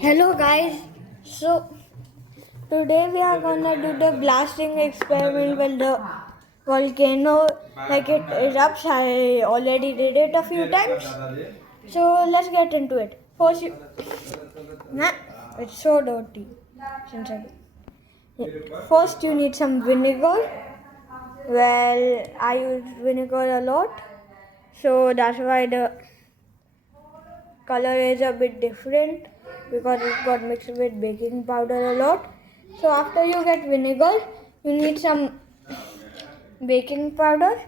Hello guys, so today we are gonna do the blasting experiment when the volcano it erupts. I already did it a few times, so let's get into it. First, it's so dirty. Since first you need some vinegar. Well, I use vinegar a lot, so that's why the color is a bit different because it got mixed with baking powder a lot. So after you get vinegar, you need some baking powder.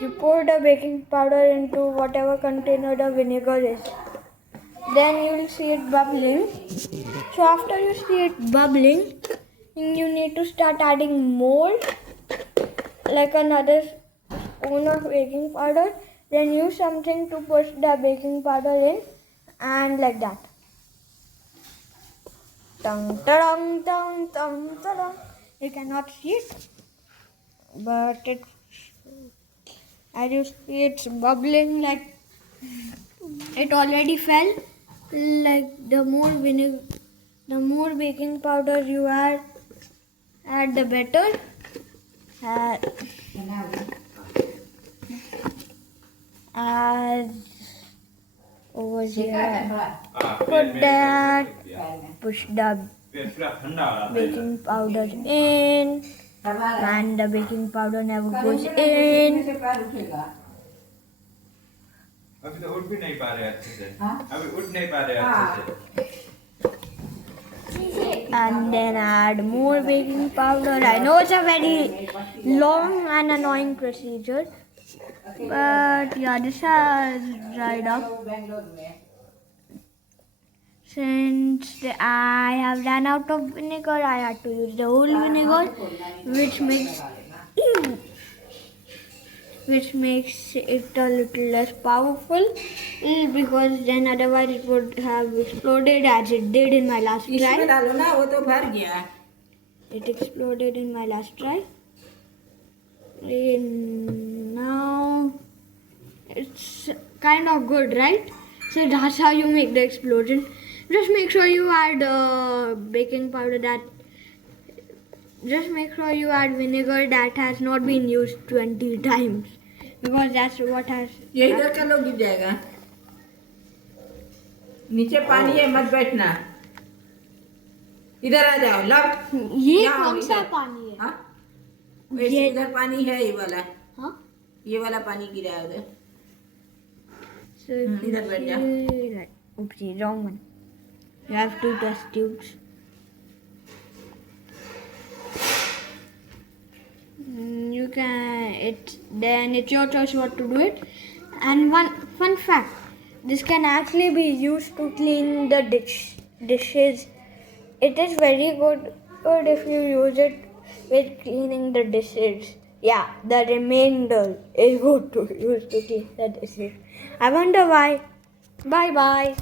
You pour the baking powder into whatever container the vinegar is. Then you will see it bubbling. So after you see it bubbling, you need to start adding more, like another spoon of baking powder. Then use something to push the baking powder in, and like that. Tung tung tung tung tung. You cannot see it, but as you see, it's bubbling like it already fell. Like the more vinegar, the more baking powder you add the better. As over here, put that, push the baking powder in, and the baking powder never goes in. अभी तो उठ भी नहीं पा रहे अच्छे से अभी उठ नहीं पा रहे अच्छे से And then add more baking powder. I know it's a very long and annoying procedure, but yeah, this has dried up. Since I have run out of vinegar, I had to use the whole vinegar, which makes it a little less powerful, because then otherwise it would have exploded as it did in my last try. It exploded in my last try. And now it's kind of good, right? So that's how you make the explosion. Just make sure you add baking powder just make sure you add vinegar that has not been used 20 times, because that's what has. ये इधर का लोग गिर जाएगा नीचे पानी है मत बैठना इधर आ जाओ लब ये कौन सा पानी है? हाँ ये इधर पानी है ये वाला हाँ ये वाला पानी गिरा है उधर So इधर बैठ जा right. Oopsie, wrong one. You have two test tubes. You can then it's your choice what to do it. And one fun fact, this can actually be used to clean the dishes. It is very good if you use it with cleaning the dishes. Yeah, the remainder is good to use to clean the dishes. I wonder why. Bye bye.